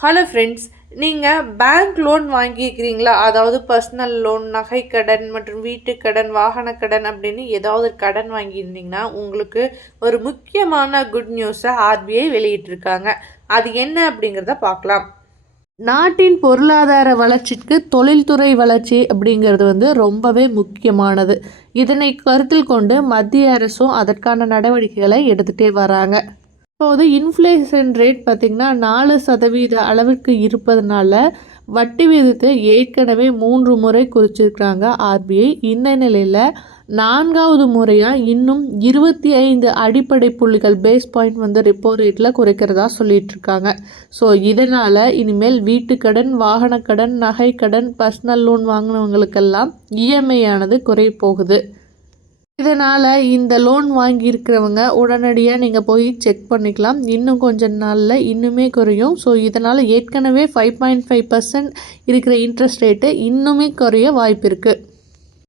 Hello friends, நீங்கள் bank loan வாங்கியிருக்கிறீங்களா? அதாவது personal loan, நகைக்கடன் மற்றும் வீட்டுக்கடன், வாகனக்கடன் அப்படின்னு ஏதாவது ஒரு கடன் வாங்கியிருந்தீங்கன்னா உங்களுக்கு ஒரு முக்கியமான குட் நியூஸை ஆர்பிஐ வெளியிட்டிருக்காங்க. அது என்ன அப்படிங்கிறத பார்க்கலாம். நாட்டின் பொருளாதார வளர்ச்சிக்கு தொழில்துறை வளர்ச்சி அப்படிங்கிறது ரொம்பவே முக்கியமானது. இதனை கருத்தில் கொண்டு மத்திய அரசும் அதற்கான நடவடிக்கைகளை எடுத்துகிட்டே வராங்க. இப்போது இன்ஃப்ளேஷன் ரேட் பார்த்திங்கன்னா 4% அளவுக்கு இருப்பதனால வட்டி விகிதத்தை ஏற்கனவே 3 முறை குறிச்சிருக்கிறாங்க ஆர்பிஐ. இந்த நிலையில் 4வது முறையாக இன்னும் 25 அடிப்படை புள்ளிகள் பேஸ் பாயிண்ட் ரெப்போ ரேட்டில் குறைக்கிறதா சொல்லிட்டு இருக்காங்க. ஸோ இதனால் இனிமேல் வீட்டுக்கடன், வாகனக்கடன், நகைக்கடன், பர்சனல் லோன் வாங்கினவங்களுக்கெல்லாம் இஎம்ஐ ஆனது குறைய போகுது. இதனால் இந்த லோன் வாங்கியிருக்கிறவங்க உடனடியாக நீங்கள் போய் செக் பண்ணிக்கலாம். இன்னும் கொஞ்ச நாளில் இன்னுமே குறையும். ஸோ இதனால் ஏற்கனவே 5.5% இருக்கிற இன்ட்ரெஸ்ட் ரேட்டு இன்னுமே குறைய வாய்ப்பு இருக்குது.